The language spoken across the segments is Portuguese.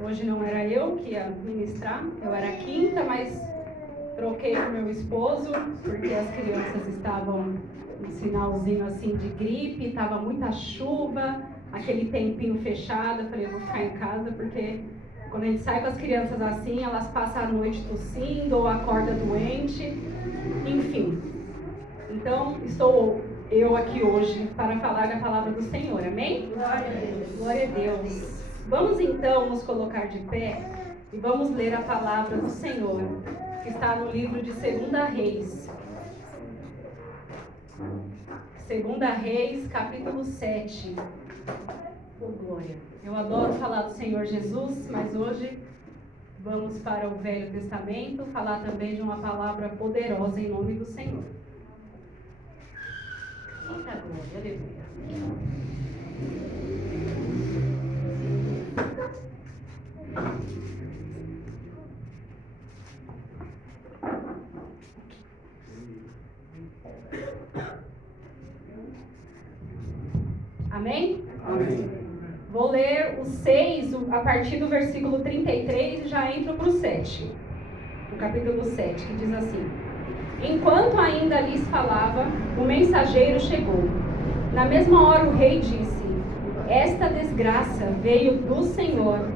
Hoje não era eu que ia ministrar, eu era a quinta, mas troquei com meu esposo, porque as crianças estavam um sinalzinho assim de gripe, estava muita chuva, aquele tempinho fechado. Eu falei, eu vou ficar em casa, porque quando a gente sai com as crianças assim, elas passam a noite tossindo ou acorda doente, enfim. Então, estou eu aqui hoje para falar da palavra do Senhor, amém? Glória a Deus. Glória a Deus. Vamos então nos colocar de pé e vamos ler a palavra do Senhor, que está no livro de 2 Reis. 2 Reis, capítulo 7. Oh, glória. Eu adoro falar do Senhor Jesus, mas hoje vamos para o Velho Testamento falar também de uma palavra poderosa em nome do Senhor. Eita glória, aleluia. Amém? Amém. Vou ler o 6, a partir do versículo 33 e já entro para o 7. O capítulo 7, que diz assim: Enquanto ainda lhes falava, o mensageiro chegou. Na mesma hora o rei disse: Esta desgraça veio do Senhor.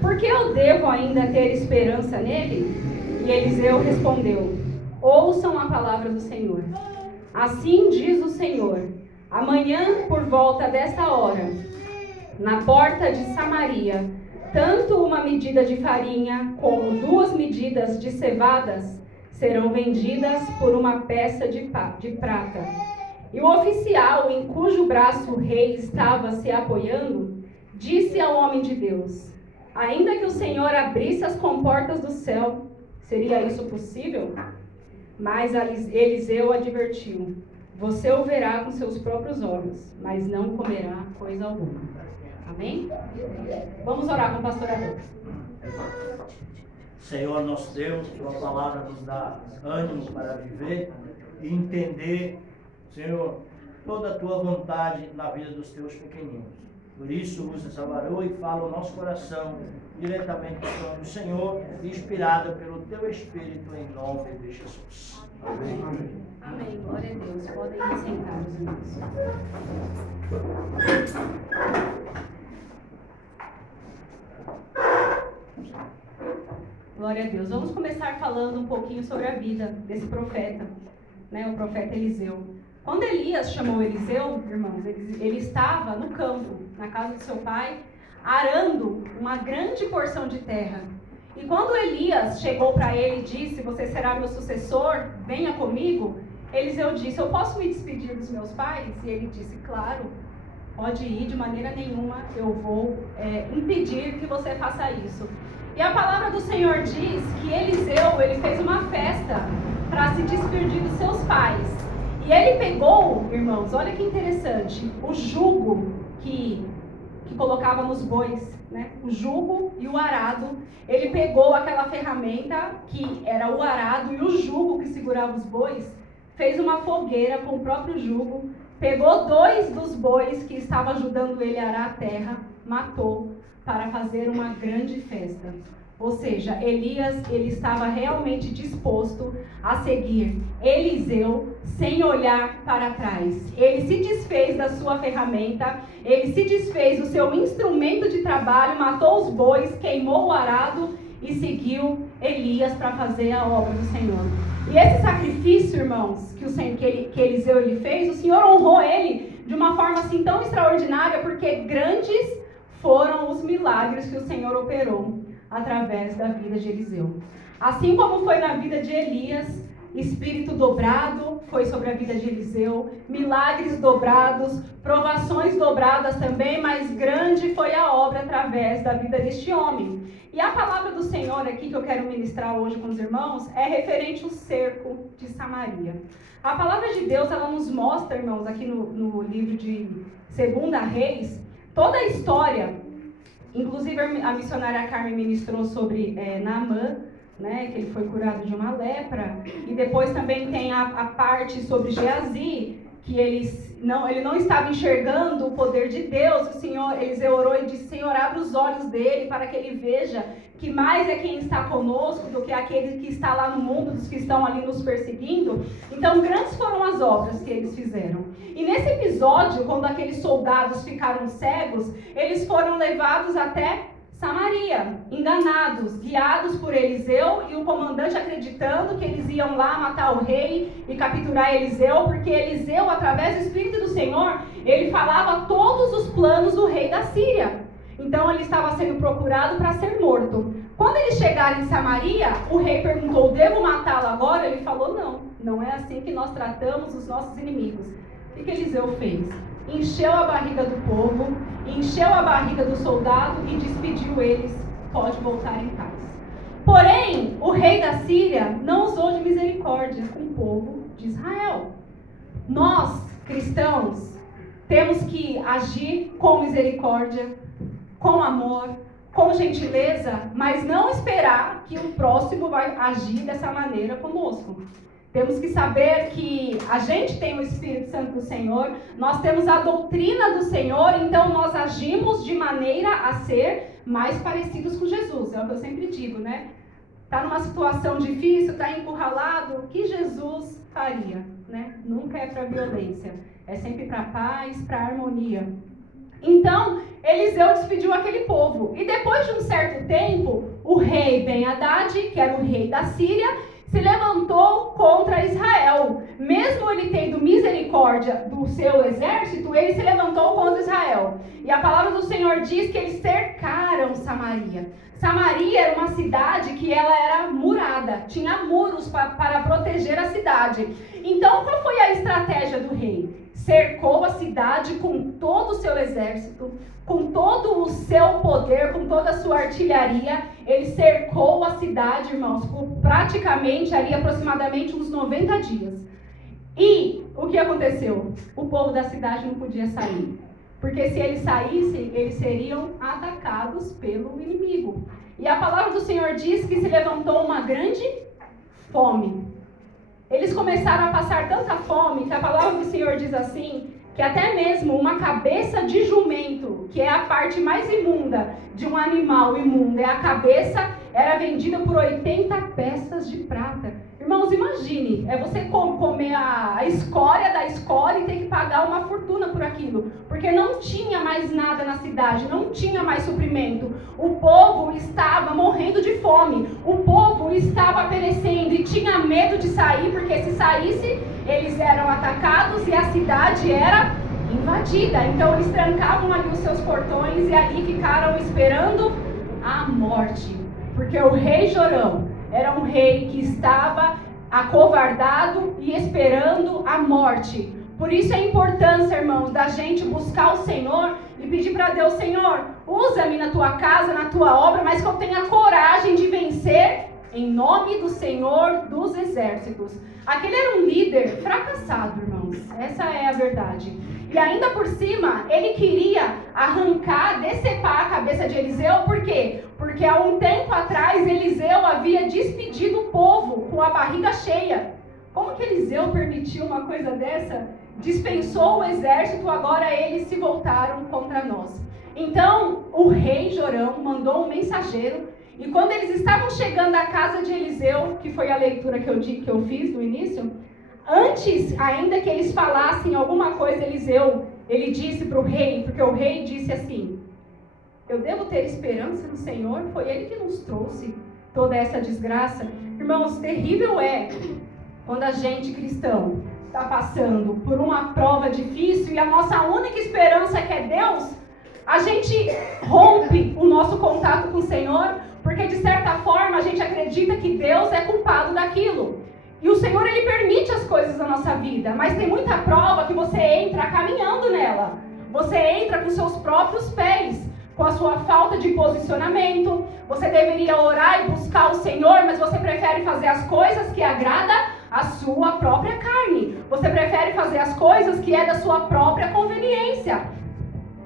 Por que eu devo ainda ter esperança nele? E Eliseu respondeu: Ouçam a palavra do Senhor. Assim diz o Senhor: Amanhã, por volta desta hora, na porta de Samaria, tanto uma medida de farinha como 2 medidas de cevadas serão vendidas por uma peça de prata. E o oficial em cujo braço o rei estava se apoiando, disse ao homem de Deus: Ainda que o Senhor abrisse as comportas do céu, seria isso possível? Mas Eliseu advertiu: Você o verá com seus próprios olhos, mas não comerá coisa alguma. Amém? Vamos orar com o pastor Adão. Senhor nosso Deus, tua palavra nos dá ânimo para viver e entender, Senhor, toda a tua vontade na vida dos teus pequeninos. Por isso, usa essa varoa e fala o nosso coração diretamente do Senhor, inspirada pelo teu Espírito, em nome de Jesus. Amém. Amém. Glória a Deus. Podem ir sentados, irmãos. Glória a Deus. Vamos começar falando um pouquinho sobre a vida desse profeta, né? O profeta Eliseu. Quando Elias chamou Eliseu, irmãos, ele estava no campo, na casa do seu pai, arando uma grande porção de terra. E quando Elias chegou para ele e disse: Você será meu sucessor, venha comigo, Eliseu disse: Eu posso me despedir dos meus pais? E ele disse: Claro, pode ir, de maneira nenhuma eu vou impedir que você faça isso. E a palavra do Senhor diz que Eliseu, ele fez uma festa para se despedir dos seus pais. E ele pegou, irmãos, olha que interessante, o jugo que colocava nos bois, né? O jugo e o arado. Ele pegou aquela ferramenta que era o arado e o jugo que segurava os bois, fez uma fogueira com o próprio jugo, pegou 2 dos bois que estavam ajudando ele a arar a terra, matou para fazer uma grande festa. Ou seja, Elias, ele estava realmente disposto a seguir Eliseu sem olhar para trás. Ele se desfez da sua ferramenta, ele se desfez do seu instrumento de trabalho, matou os bois, queimou o arado e seguiu Elias para fazer a obra do Senhor. E esse sacrifício, irmãos, que Eliseu ele fez, o Senhor honrou ele de uma forma assim tão extraordinária, porque grandes foram os milagres que o Senhor operou através da vida de Eliseu. Assim como foi na vida de Elias, espírito dobrado foi sobre a vida de Eliseu, milagres dobrados, provações dobradas também, mas grande foi a obra através da vida deste homem. E a palavra do Senhor aqui que eu quero ministrar hoje com os irmãos é referente ao cerco de Samaria. A palavra de Deus, ela nos mostra, irmãos, aqui no livro de 2 Reis, toda a história. Inclusive a missionária Carmen ministrou sobre Naamã, né, que ele foi curado de uma lepra. E depois também tem a parte sobre Geazi, que ele não estava enxergando o poder de Deus. O Senhor, Eliseu orou e disse: Senhor, abre os olhos dele para que ele veja que mais é quem está conosco do que aquele que está lá no mundo, dos que estão ali nos perseguindo. Então, grandes foram as obras que eles fizeram. E nesse episódio, quando aqueles soldados ficaram cegos, eles foram levados até Samaria, enganados, guiados por Eliseu, e o comandante acreditando que eles iam lá matar o rei e capturar Eliseu, porque Eliseu, através do Espírito do Senhor, ele falava todos os planos do rei da Síria. Então ele estava sendo procurado para ser morto. Quando eles chegaram em Samaria, o rei perguntou: devo matá-lo agora? Ele falou: não, não é assim que nós tratamos os nossos inimigos. O que Eliseu fez? Encheu a barriga do povo, encheu a barriga do soldado e despediu eles: pode voltar em paz. Porém, o rei da Síria não usou de misericórdia com o povo de Israel. Nós, cristãos, temos que agir com misericórdia, com amor, com gentileza, mas não esperar que o próximo vai agir dessa maneira conosco. Temos que saber que a gente tem o Espírito Santo do Senhor, nós temos a doutrina do Senhor, então nós agimos de maneira a ser mais parecidos com Jesus. É o que eu sempre digo, né? Está numa situação difícil, está encurralado, o que Jesus faria, né? Nunca é para violência, é sempre para paz, para harmonia. Então, Eliseu despediu aquele povo. E depois de um certo tempo, o rei Ben-Hadad, que era o rei da Síria, se levantou contra Israel. Mesmo ele tendo misericórdia do seu exército, ele se levantou contra Israel. E a palavra do Senhor diz que eles cercaram Samaria. Samaria era uma cidade que ela era murada, tinha muros para proteger a cidade. Então, qual foi a estratégia do rei? Cercou a cidade com todo o seu exército, com todo o seu poder, com toda a sua artilharia. Ele cercou a cidade, irmãos, por praticamente ali aproximadamente uns 90 dias. E o que aconteceu? O povo da cidade não podia sair, porque se eles saíssem, eles seriam atacados pelo inimigo. E a palavra do Senhor diz que se levantou uma grande fome. Eles começaram a passar tanta fome que a palavra do Senhor diz assim, que até mesmo uma cabeça de jumento, que é a parte mais imunda de um animal imundo, é a cabeça, era vendida por 80 peças de prata. Irmãos, imagine, é você comer a escória da escória e ter que pagar uma fortuna por aquilo, porque não tinha mais nada na cidade, não tinha mais suprimento. O povo estava morrendo de fome, o povo estava perecendo e tinha medo de sair, porque se saísse, eles eram atacados e a cidade era invadida. Então eles trancavam ali os seus portões e ali ficaram esperando a morte, porque o rei Jorão era um rei que estava acovardado e esperando a morte. Por isso a importância, irmãos, da gente buscar o Senhor e pedir para Deus: Senhor, usa-me na tua casa, na tua obra, mas que eu tenha coragem de vencer em nome do Senhor dos Exércitos. Aquele era um líder fracassado, irmãos. Essa é a verdade. E ainda por cima, ele queria arrancar, decepar a cabeça de Eliseu. Por quê? Porque há um tempo atrás, Eliseu havia despedido o povo com a barriga cheia. Como que Eliseu permitiu uma coisa dessa? Dispensou o exército, agora eles se voltaram contra nós. Então, o rei Jorão mandou um mensageiro. E quando eles estavam chegando à casa de Eliseu, que foi a leitura que eu fiz no início, antes ainda que eles falassem alguma coisa, Eliseu, ele disse para o rei, porque o rei disse assim: eu devo ter esperança no Senhor, foi Ele que nos trouxe toda essa desgraça. Irmãos, terrível é quando a gente cristão está passando por uma prova difícil e a nossa única esperança que é Deus, a gente rompe o nosso contato com o Senhor, porque de certa forma a gente acredita que Deus é culpado daquilo. E o Senhor, Ele permite as coisas na nossa vida, mas tem muita prova que você entra caminhando nela. Você entra com seus próprios pés, com a sua falta de posicionamento. Você deveria orar e buscar o Senhor, mas você prefere fazer as coisas que agradam a sua própria carne. Você prefere fazer as coisas que é da sua própria conveniência.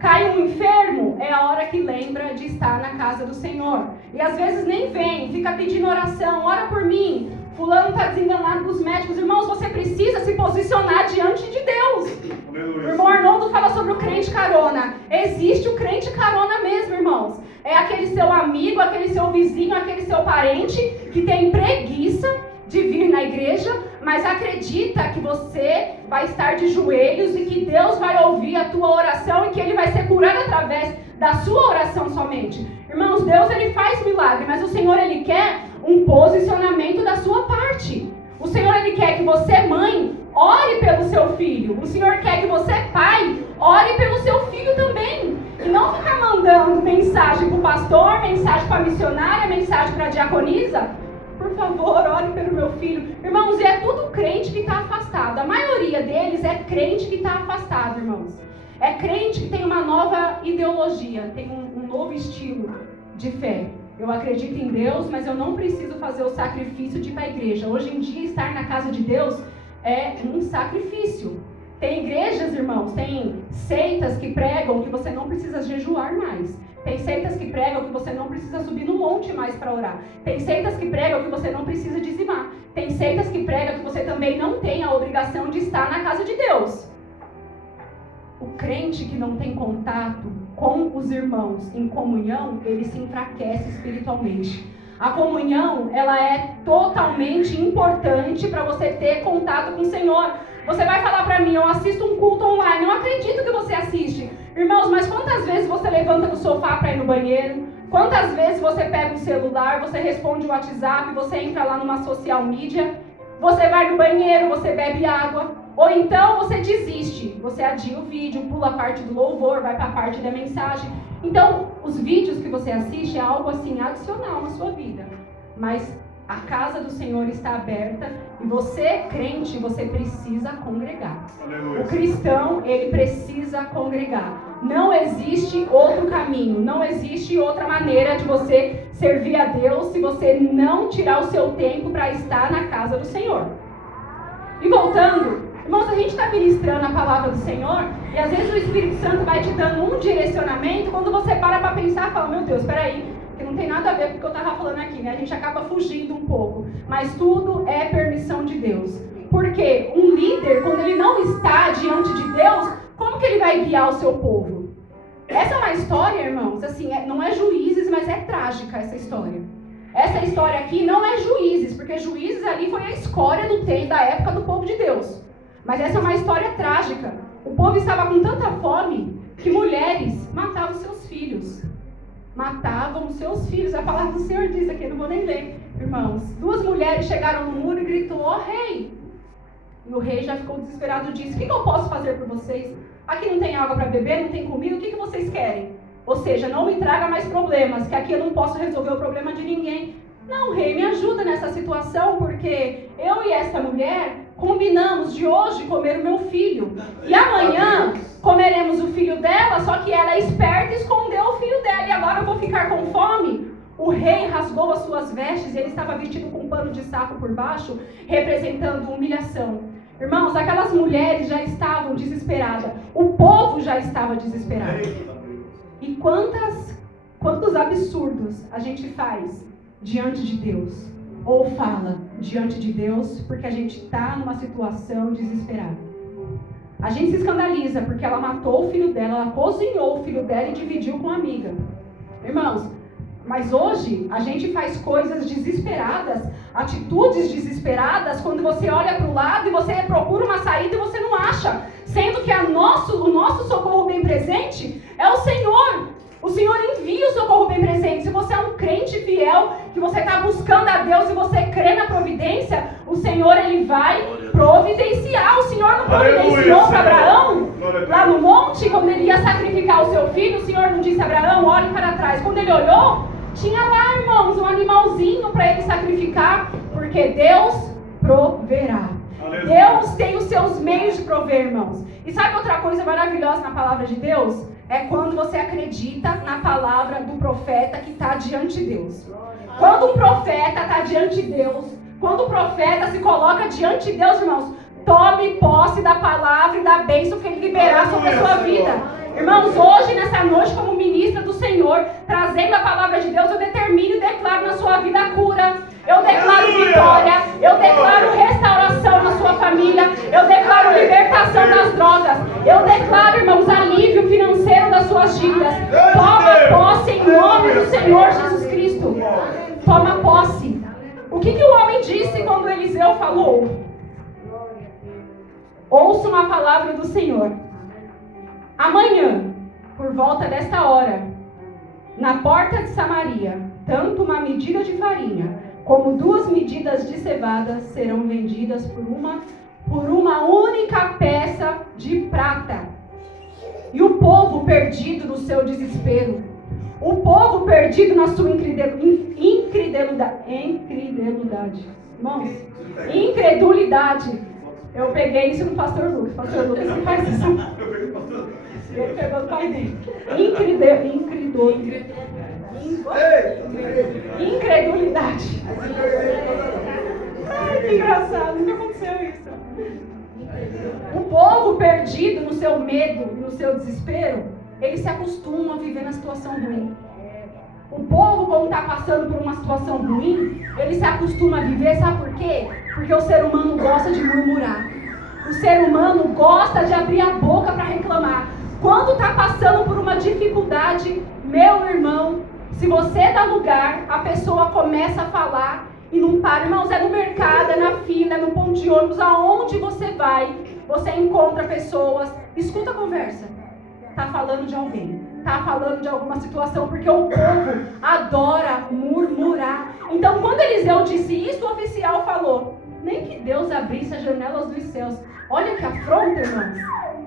Cai um enfermo, é a hora que lembra de estar na casa do Senhor. E às vezes nem vem, fica pedindo oração, ora por mim. Fulano está desenganado dos médicos. Irmãos, você precisa se posicionar diante de Deus. O irmão Arnoldo fala sobre o crente carona. Existe o crente carona mesmo, irmãos. É aquele seu amigo, aquele seu vizinho, aquele seu parente que tem preguiça de vir na igreja, mas acredita que você vai estar de joelhos e que Deus vai ouvir a tua oração e que Ele vai ser curado através da sua oração somente. Irmãos, Deus Ele faz milagre, mas o Senhor Ele quer um posicionamento da sua parte. O Senhor Ele quer que você, mãe, ore pelo seu filho. O Senhor quer que você, pai, ore pelo seu filho também. E não ficar mandando mensagem para o pastor, mensagem para a missionária, mensagem para a diaconisa. Por favor, ore pelo meu filho. Irmãos, e é tudo crente que está afastado. A maioria deles é crente que está afastado, irmãos. É crente que tem uma nova ideologia, tem um novo estilo de fé. Eu acredito em Deus, mas eu não preciso fazer o sacrifício de ir para a igreja. Hoje em dia, estar na casa de Deus é um sacrifício. Tem igrejas, irmãos, tem seitas que pregam que você não precisa jejuar mais. Tem seitas que pregam que você não precisa subir no monte mais para orar. Tem seitas que pregam que você não precisa dizimar. Tem seitas que pregam que você também não tem a obrigação de estar na casa de Deus. O crente que não tem contato com os irmãos em comunhão, ele se enfraquece espiritualmente. A comunhão, ela é totalmente importante para você ter contato com o Senhor. Você vai falar para mim, eu assisto um culto online, eu acredito que você assiste. Irmãos, mas quantas vezes você levanta do sofá para ir no banheiro? Quantas vezes você pega o celular, você responde o WhatsApp, você entra lá numa social media, você vai no banheiro, você bebe água, ou então você desiste, você adia o vídeo, pula a parte do louvor, vai para a parte da mensagem. Então, os vídeos que você assiste é algo assim adicional na sua vida, mas a casa do Senhor está aberta e você, crente, você precisa congregar. Aleluia. O cristão, ele precisa congregar. Não existe outro caminho, não existe outra maneira de você servir a Deus se você não tirar o seu tempo para estar na casa do Senhor. E voltando, irmãos, a gente está ministrando a palavra do Senhor e às vezes o Espírito Santo vai te dando um direcionamento, quando você para pensar, fala, meu Deus, espera aí, que não tem nada a ver com o que eu estava falando aqui, né? A gente acaba fugindo um pouco, mas tudo é permissão de Deus. Porque um líder, quando ele não está diante de Deus, como que ele vai guiar o seu povo? Essa é uma história, irmãos, assim, não é Juízes, mas é trágica essa história. Essa história aqui não é Juízes, porque Juízes ali foi a escória da época do povo de Deus. Mas essa é uma história trágica. O povo estava com tanta fome que mulheres matavam seus filhos. Matavam os seus filhos. A palavra do Senhor diz aqui, eu não vou nem ler, irmãos. 2 mulheres chegaram no muro e gritou, ó rei. E o rei já ficou desesperado e disse, o que eu posso fazer por vocês? Aqui não tem água para beber, não tem comida, o que vocês querem? Ou seja, não me traga mais problemas, que aqui eu não posso resolver o problema de ninguém. Não, rei, me ajuda nessa situação, porque eu e essa mulher combinamos de hoje comer o meu filho. E amanhã comeremos o filho dela, só que ela é esperta e escondeu o filho dela. E agora eu vou ficar com fome? O rei rasgou as suas vestes e ele estava vestido com um pano de saco por baixo, representando humilhação. Irmãos, aquelas mulheres já estavam desesperadas. O povo já estava desesperado. E quantos absurdos a gente faz diante de Deus? Ou fala diante de Deus porque a gente está numa situação desesperada. A gente se escandaliza porque ela matou o filho dela, ela cozinhou o filho dela e dividiu com uma amiga. Irmãos, mas hoje a gente faz coisas desesperadas, atitudes desesperadas, quando você olha para o lado e você procura uma saída e você não acha. Sendo que o nosso socorro bem presente é o Senhor. O Senhor envia o socorro bem presente. Se você é um crente fiel, que você está buscando a Deus e você crê na providência, o Senhor ele vai providenciar. O Senhor não providenciou para Abraão, lá no monte, quando ele ia sacrificar o seu filho, o Senhor não disse a Abraão, olhe para trás. Quando ele olhou, tinha lá, irmãos, um animalzinho para ele sacrificar, porque Deus proverá. Deus tem os seus meios de prover, irmãos. E sabe outra coisa maravilhosa na palavra de Deus? É quando você acredita na palavra do profeta que está diante de Deus. Quando um profeta está diante de Deus, quando o profeta se coloca diante de Deus, irmãos, tome posse da palavra e da bênção que ele liberar sobre a sua vida. Irmãos, hoje, nessa noite, como ministra do Senhor, trazendo a palavra de Deus, eu determino e declaro na sua vida a cura. Eu declaro vitória, eu declaro restauração na sua família, eu declaro libertação das drogas, eu declaro, irmãos, alívio financeiro das suas dívidas. Toma posse em nome do Senhor Jesus Cristo. Toma posse. O que o homem disse quando Eliseu falou? Ouça uma palavra do Senhor. Amanhã, por volta desta hora, na porta de Samaria, tanto uma medida de farinha como 2 medidas de cevada serão vendidas por uma única peça de prata. E o povo perdido no seu desespero, o povo perdido na sua incredulidade. Eu peguei isso do pastor Lucas. Pastor Lucas que faz isso. Ele pegou do pai dele. Incredulidade. Ai, que engraçado. Nunca aconteceu isso. O povo perdido no seu medo e no seu desespero, ele se acostuma a viver na situação ruim. O povo, quando está passando por uma situação ruim, ele se acostuma a viver, sabe por quê? Porque o ser humano gosta de murmurar. O ser humano gosta de abrir a boca para reclamar. Quando está passando por uma dificuldade, meu irmão, se você dá lugar, a pessoa começa a falar e não para. Irmãos, é no mercado, é na fila, é no ponto de ônibus, aonde você vai, você encontra pessoas, escuta a conversa. Está falando de alguém, está falando de alguma situação, porque o povo adora murmurar. Então, quando Eliseu disse isso, o oficial falou: nem que Deus abrisse as janelas dos céus. Olha que afronta, irmãos.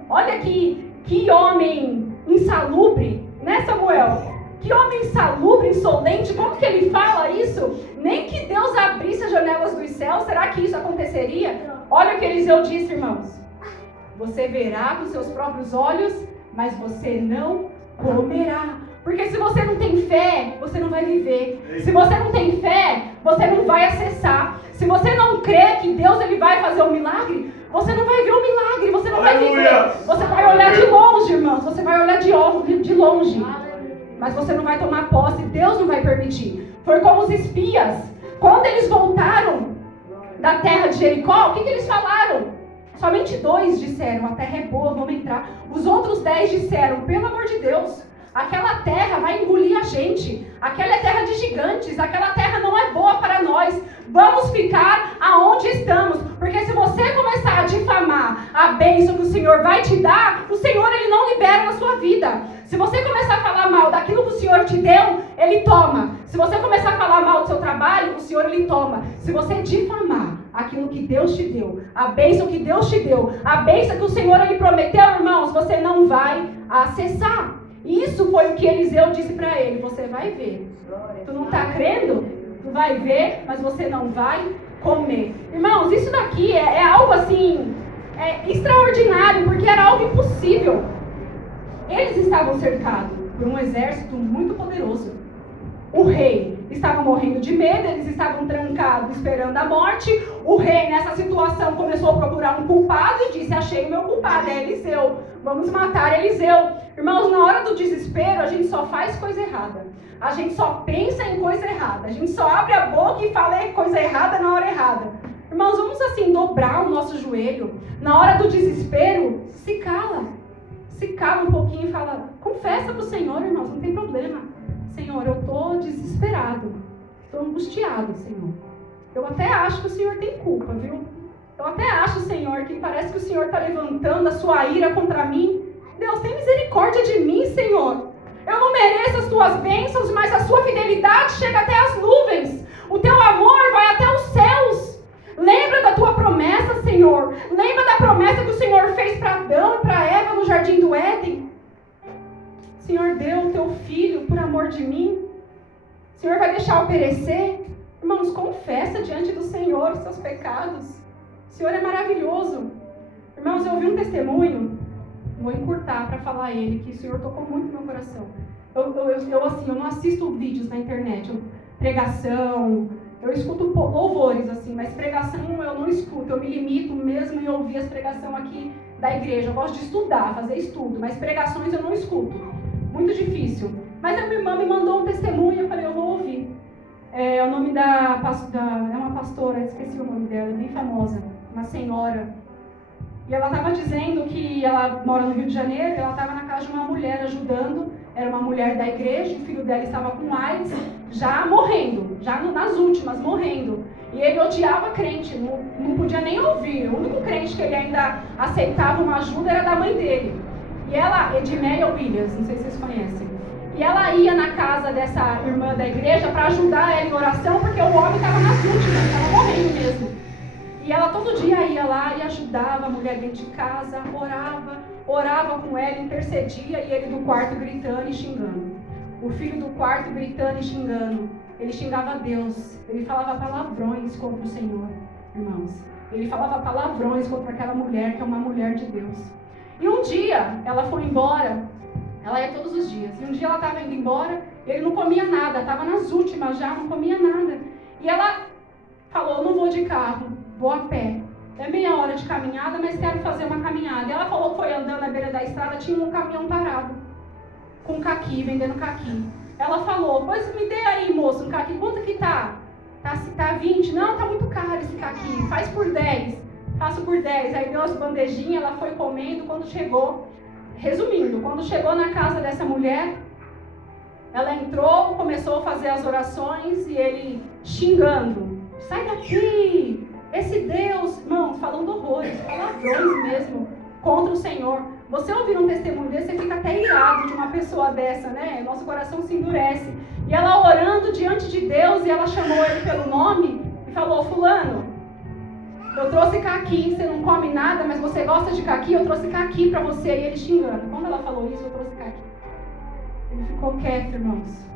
Olha que homem insalubre, né, Samuel? Que homem insalubre, insolente. Como que ele fala isso? Nem que Deus abrisse as janelas dos céus. Será que isso aconteceria? Olha o que Eliseu disse, irmãos. Você verá com seus próprios olhos, mas você não comerá. Porque se você não tem fé, você não vai viver. Se você não tem fé, você não vai acessar. Se você não crê que Deus ele vai fazer um milagre, você não vai ver o milagre, você não vai viver. Você vai olhar de longe, irmãos. Você vai olhar de longe. Mas você não vai tomar posse, Deus não vai permitir. Foi como os espias. Quando eles voltaram da terra de Jericó, o que eles falaram? Somente 2 disseram: a terra é boa, vamos entrar. Os outros 10 disseram: pelo amor de Deus, aquela terra vai engolir a gente. Aquela é terra de gigantes, aquela terra não é boa para nós. Vamos ficar aonde estamos. Porque se você começar a difamar a bênção que o Senhor vai te dar, o Senhor ele não libera na sua vida. Se você começar a falar mal daquilo que o Senhor te deu, Ele toma. Se você começar a falar mal do seu trabalho, o Senhor Ele toma. Se você difamar aquilo que Deus te deu, a bênção que Deus te deu, a bênção que o Senhor Ele prometeu, irmãos, você não vai acessar. Isso foi o que Eliseu disse para ele: você vai ver. Tu não está crendo? Tu vai ver, mas você não vai comer. Irmãos, isso daqui é algo assim, extraordinário, porque era algo impossível. Eles estavam cercados por um exército muito poderoso. O rei estava morrendo de medo, eles estavam trancados esperando a morte. O rei, nessa situação, começou a procurar um culpado e disse: achei o meu culpado, é Eliseu. Vamos matar Eliseu. Irmãos, na hora do desespero, a gente só faz coisa errada. A gente só pensa em coisa errada. A gente só abre a boca e fala coisa errada na hora errada. Irmãos, vamos assim dobrar o nosso joelho. Na hora do desespero, se cala. Se cala um pouquinho e fala: confessa para o Senhor, irmãos, não tem problema. Senhor, eu estou desesperado, estou angustiado, Senhor. Eu até acho que o Senhor tem culpa, viu? Eu até acho, Senhor, que parece que o Senhor está levantando a sua ira contra mim. Deus, tem misericórdia de mim, Senhor. Eu não mereço as tuas bênçãos, mas a sua fidelidade chega até as nuvens. O teu amor vai até os céus. Lembra da tua promessa, Senhor. Lembra da promessa que o Senhor fez para Adão e para Eva no jardim do Éden. O Senhor deu o teu filho por amor de mim. O Senhor vai deixar eu perecer? Irmãos, confessa diante do Senhor os seus pecados. O Senhor é maravilhoso. Irmãos, eu ouvi um testemunho. Vou encurtar para falar ele, que o Senhor tocou muito no meu coração. Eu não assisto vídeos na internet, pregação, Eu escuto louvores, assim, mas pregação eu não escuto. Eu me limito mesmo em ouvir as pregações aqui da igreja. Eu gosto de estudar, fazer estudo, mas pregações eu não escuto. Muito difícil. Mas a minha irmã me mandou um testemunho e eu falei, eu vou ouvir. O nome é uma pastora, esqueci o nome dela, bem famosa, uma senhora. E ela estava dizendo que ela mora no Rio de Janeiro, ela estava na casa de uma mulher ajudando, era uma mulher da igreja, o filho dela estava com AIDS, já morrendo, já nas últimas, morrendo. E ele odiava crente, não podia nem ouvir. O único crente que ele ainda aceitava uma ajuda era da mãe dele. E ela, Edmeia Williams, não sei se vocês conhecem. E ela ia na casa dessa irmã da igreja para ajudar ela em oração, porque o homem estava nas últimas, estava morrendo mesmo. E ela todo dia ia lá e ajudava a mulher dentro de casa, orava com ela, intercedia, e ele do quarto gritando e xingando. O filho do quarto gritando e xingando. Ele xingava a Deus, ele falava palavrões contra o Senhor, irmãos. Ele falava palavrões contra aquela mulher, que é uma mulher de Deus. E um dia, ela foi embora, ela ia todos os dias, e um dia ela estava indo embora, ele não comia nada, estava nas últimas já, não comia nada. E ela falou, não vou de carro, vou a pé. É meia hora de caminhada, mas quero fazer uma caminhada. E ela falou que foi andando na beira da estrada, tinha um caminhão parado, com caqui, vendendo caqui. Ela falou, pois me dê aí, moço, um caqui, quanto que tá? Tá 20? Não, tá muito caro esse caqui, faz por 10. Faço por 10. Aí deu as bandejinhas, ela foi comendo. Quando chegou, resumindo, quando chegou na casa dessa mulher, ela entrou, começou a fazer as orações e ele xingando. Sai daqui! Esse Deus, irmãos, falando horrores, palavrões mesmo, contra o Senhor. Você ouvir um testemunho desse, você fica até irado de uma pessoa dessa, né? Nosso coração se endurece. E ela orando diante de Deus, e ela chamou ele pelo nome e falou, fulano, eu trouxe caqui, você não come nada, mas você gosta de caqui, eu trouxe caqui pra você. E ele xingando. Quando ela falou isso, eu trouxe caqui. Ele ficou quieto, irmãos.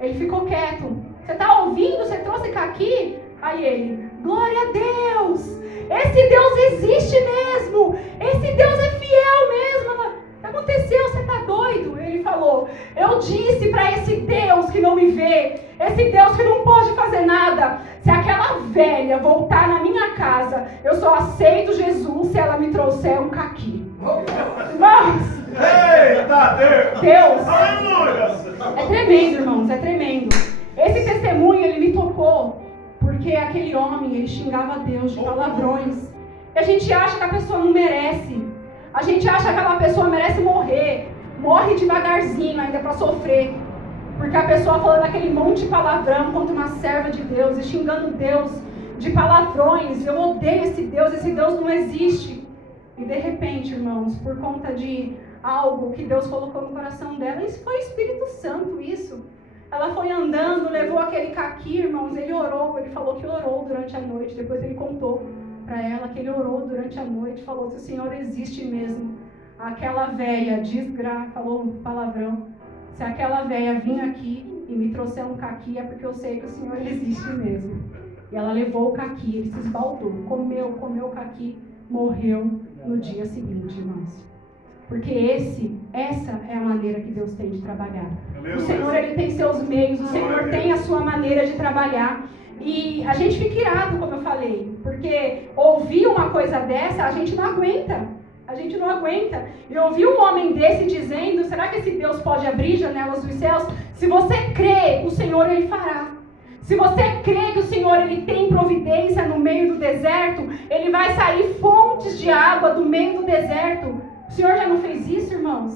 Ele ficou quieto. Você tá ouvindo? Você trouxe caqui? Aí ele, glória a Deus! Esse Deus existe mesmo! Esse Deus é fiel mesmo! O que aconteceu? Você tá doido? Ele falou, eu disse para esse Deus que não me vê, esse Deus que não pode fazer nada, se aquela velha voltar na minha casa, eu só aceito Jesus se ela me trouxer um caqui. Irmãos! Eita Deus! Aleluia! É tremendo, irmãos, é tremendo. Esse testemunho, ele me tocou, porque aquele homem, ele xingava Deus de palavrões. E a gente acha que a pessoa não merece. A gente acha que aquela pessoa merece morrer. Morre devagarzinho ainda para sofrer. Porque a pessoa falando aquele monte de palavrão contra uma serva de Deus e xingando Deus de palavrões. Eu odeio esse Deus não existe. E de repente, irmãos, por conta de algo que Deus colocou no coração dela, isso foi o Espírito Santo, isso. Ela foi andando, levou aquele caqui, irmãos, ele orou, ele falou que orou durante a noite, depois ele contou para ela que ele orou durante a noite, falou que o Senhor existe mesmo. Aquela véia, falou palavrão, se aquela véia vir aqui e me trouxer um caqui é porque eu sei que o Senhor existe mesmo. E ela levou o caqui, ele se esbaldou, comeu o caqui, morreu no dia seguinte, irmãos. Porque essa é a maneira que Deus tem de trabalhar. O Senhor, ele tem seus meios, o Senhor tem a sua maneira de trabalhar. E a gente fica irado, como eu falei, porque ouvir uma coisa dessa, a gente não aguenta. A gente não aguenta. E ouvir um homem desse dizendo, será que esse Deus pode abrir janelas dos céus? Se você crê, o Senhor, ele fará. Se você crê que o Senhor, ele tem providência no meio do deserto, ele vai sair fontes de água do meio do deserto. O Senhor já não fez isso, irmãos?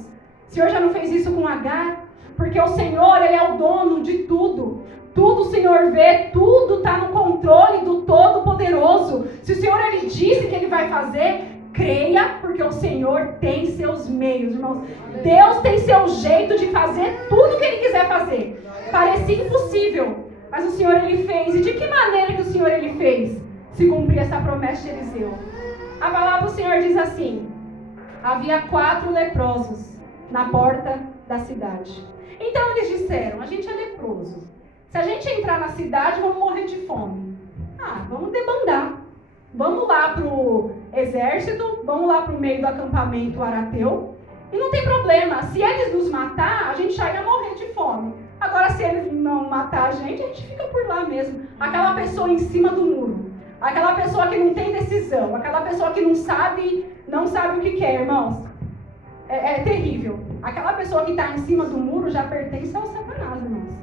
O Senhor já não fez isso com Agar? Porque o Senhor, ele é o dono de tudo. Tudo o Senhor vê, tudo está no controle do Todo-Poderoso. Se o Senhor, ele disse que ele vai fazer, creia, porque o Senhor tem seus meios, irmãos. Deus tem seu jeito de fazer tudo o que ele quiser fazer. Parecia impossível, mas o Senhor, ele fez. E de que maneira que o Senhor, ele fez? Se cumprir essa promessa de Eliseu. A palavra do Senhor diz assim: havia 4 leprosos na porta da cidade. Então eles disseram, a gente é leproso. Se a gente entrar na cidade, vamos morrer de fome. Vamos debandar. Vamos lá para o exército, vamos lá para o meio do acampamento arateu. E não tem problema, se eles nos matar, a gente já ia morrer de fome. Agora, se ele não matar a gente fica por lá mesmo. Aquela pessoa em cima do muro, aquela pessoa que não tem decisão, aquela pessoa que não sabe o que quer, irmãos. É terrível. Aquela pessoa que está em cima do muro já pertence ao Satanás, irmãos.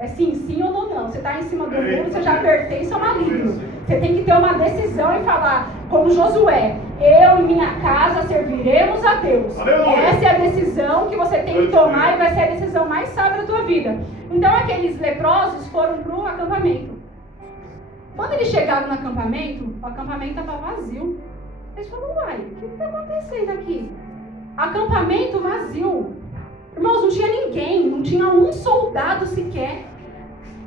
É sim ou não. Você está em cima do muro, você já pertence ao maligno. Você tem que ter uma decisão e falar, como Josué, eu e minha casa serviremos a Deus. Aleluia. Essa é a decisão que você tem que tomar e vai ser a decisão mais sábia da tua vida. Então aqueles leprosos foram para o acampamento. Quando eles chegaram no acampamento, o acampamento estava vazio. Eles falaram, uai, o que está acontecendo aqui? Acampamento vazio. Irmãos, não tinha ninguém, não tinha um soldado sequer.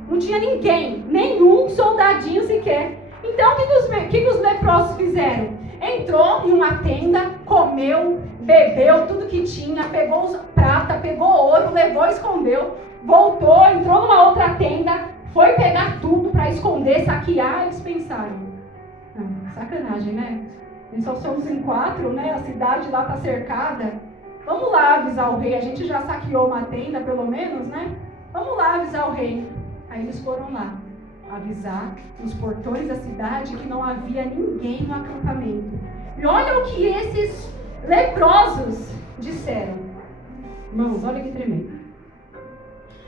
Não tinha ninguém, nenhum soldadinho sequer. Então, o que os leprosos fizeram? Entrou em uma tenda, comeu, bebeu tudo que tinha, pegou prata, pegou ouro, levou, escondeu, voltou, entrou numa outra tenda, foi pegar tudo para esconder, saquear. Eles pensaram, sacanagem, né? Nós só somos em 4, né? A cidade lá está cercada. Vamos lá avisar o rei, a gente já saqueou uma tenda, pelo menos, né? Vamos lá avisar o rei. Aí eles foram lá avisar nos portões da cidade que não havia ninguém no acampamento. E olha o que esses leprosos disseram. Irmãos, olha que tremendo.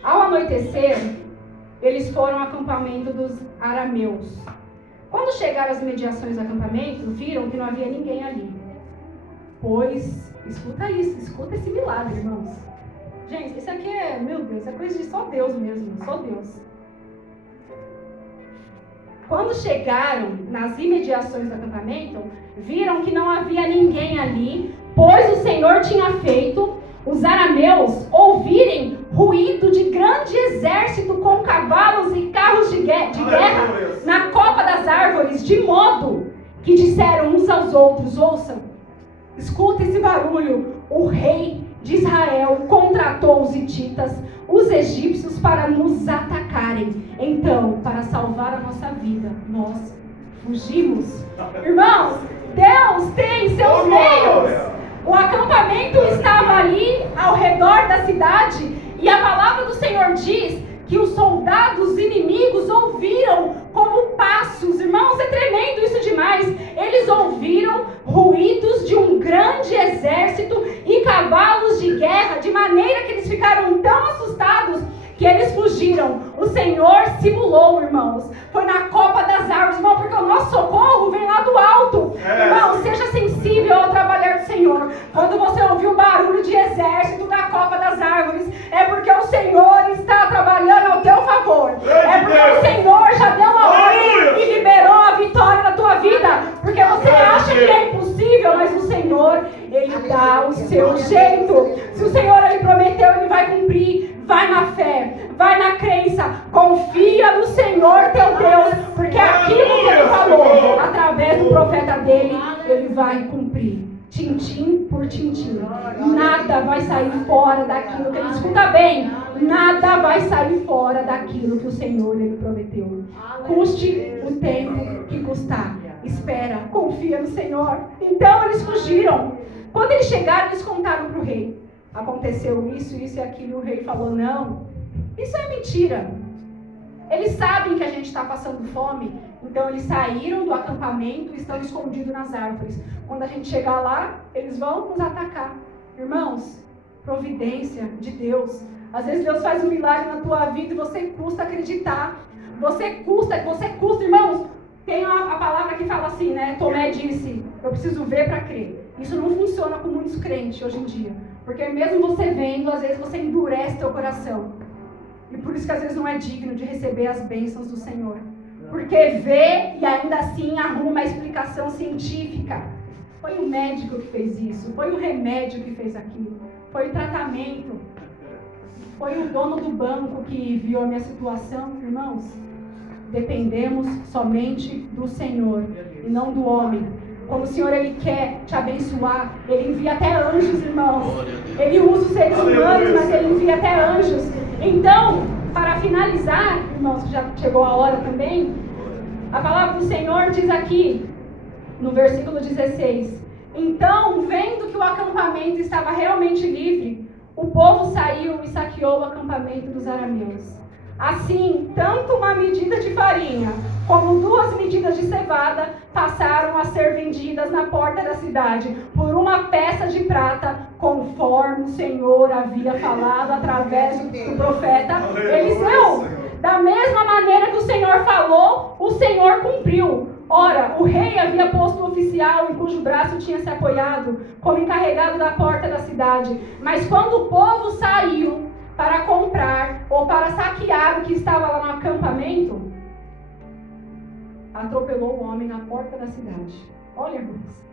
Ao anoitecer, eles foram ao acampamento dos arameus. Quando chegaram às mediações do acampamento, viram que não havia ninguém ali. Pois, escuta isso, escuta esse milagre, irmãos. Gente, isso aqui é, meu Deus, é coisa de só Deus mesmo, só Deus. Quando chegaram nas imediações do acampamento, viram que não havia ninguém ali, pois o Senhor tinha feito os arameus ouvirem ruído de grande exército com cavalos e carros de guerra na copa das árvores, de modo que disseram uns aos outros, ouçam, escuta esse barulho, o rei de Israel contratou os hititas, os egípcios para nos atacarem. Então, para salvar a nossa vida, nós fugimos. Irmãos, Deus tem seus meios. O acampamento estava ali ao redor da cidade e a palavra do Senhor diz que os soldados inimigos ouviram como passos. Irmãos, é tremendo isso demais. Eles ouviram ruídos de um grande exército e cavalos de guerra, de maneira que eles ficaram tão assustados que eles fugiram. O Senhor simulou, irmãos. Foi na copa das árvores, irmão, porque o nosso socorro vem lá do alto. Irmão, seja sensível ao trabalhar do Senhor. Quando você ouvir o barulho de exército na copa das árvores, é porque o Senhor está trabalhando ao teu favor. É porque o Senhor já deu uma ordem e liberou a vitória na tua vida. Porque você acha que é impossível, mas o Senhor, Ele dá o seu jeito. Se o Senhor, Ele prometeu, Ele vai cumprir. Vai na fé, vai na crença, confia no Senhor teu Deus, porque aquilo que Ele falou, através do profeta dele, Ele vai cumprir, tintim por tintim. Nada vai sair fora daquilo que Ele, escuta bem, nada vai sair fora daquilo que o Senhor, Ele prometeu. Custe o tempo que custar, espera, confia no Senhor. Então eles fugiram. Quando eles chegaram, eles contaram para o rei. Aconteceu isso e aquilo, e o rei falou, não, isso é mentira. Eles sabem que a gente está passando fome, então eles saíram do acampamento e estão escondidos nas árvores. Quando a gente chegar lá, eles vão nos atacar. Irmãos, providência de Deus. Às vezes Deus faz um milagre na tua vida e você custa acreditar. Você custa, irmãos. Tem a palavra que fala assim, né? Tomé disse, eu preciso ver para crer. Isso não funciona com muitos crentes hoje em dia. Porque mesmo você vendo, às vezes você endurece teu coração. E por isso que às vezes não é digno de receber as bênçãos do Senhor. Porque vê e ainda assim arruma uma explicação científica. Foi o médico que fez isso. Foi o remédio que fez aquilo. Foi o tratamento. Foi o dono do banco que viu a minha situação. Irmãos, dependemos somente do Senhor e não do homem. Quando o Senhor, Ele quer te abençoar, Ele envia até anjos, irmãos. Ele usa os seres humanos, mas Ele envia até anjos. Então, para finalizar, irmãos, que já chegou a hora também, a palavra do Senhor diz aqui, no versículo 16, então, vendo que o acampamento estava realmente livre, o povo saiu e saqueou o acampamento dos arameus. Assim, tanto uma medida de farinha como 2 medidas de cevada passaram a ser vendidas na porta da cidade por uma peça de prata, conforme o Senhor havia falado através do profeta Eliseu. Da mesma maneira que o Senhor falou, o Senhor cumpriu. Ora, o rei havia posto um oficial em cujo braço tinha se apoiado como encarregado da porta da cidade. Mas quando o povo saiu para comprar ou para saquear o que estava lá no acampamento, atropelou o homem na porta da cidade. Olha, irmãos.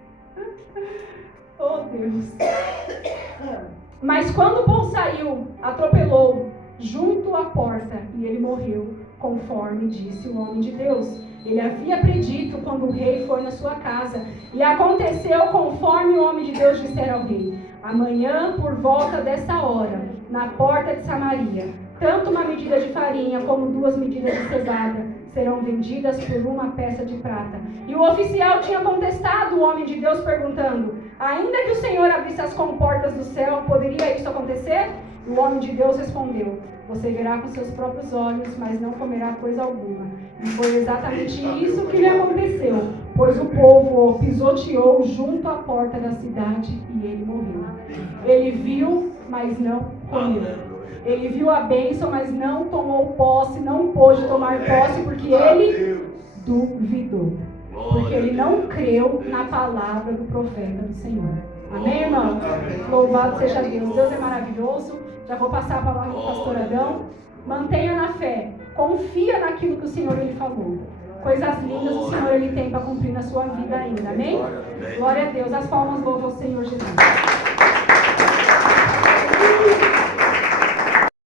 Oh, Deus. Mas quando o povo saiu, atropelou junto à porta e ele morreu, conforme disse o homem de Deus. Ele havia predito quando o rei foi na sua casa. E aconteceu conforme o homem de Deus dissera ao rei. Amanhã, por volta dessa hora, na porta de Samaria, tanto uma medida de farinha como 2 medidas de cevada serão vendidas por uma peça de prata. E o oficial tinha contestado o homem de Deus perguntando: ainda que o Senhor abrisse as comportas do céu, poderia isso acontecer? E o homem de Deus respondeu: você verá com seus próprios olhos, mas não comerá coisa alguma. E foi exatamente isso que lhe aconteceu, pois o povo o pisoteou junto à porta da cidade e ele morreu. Ele viu, mas não comeu. Ele viu a bênção, mas não tomou posse, não pôde tomar posse, porque ele duvidou. Porque ele não creu na palavra do profeta do Senhor. Amém, irmão? Louvado seja Deus. Deus é maravilhoso. Já vou passar a palavra para o pastor Adão. Mantenha na fé. Confia naquilo que o Senhor ele falou. Coisas lindas o Senhor ele tem para cumprir na sua vida ainda. Amém? Glória a Deus. As palmas louvam ao Senhor Jesus.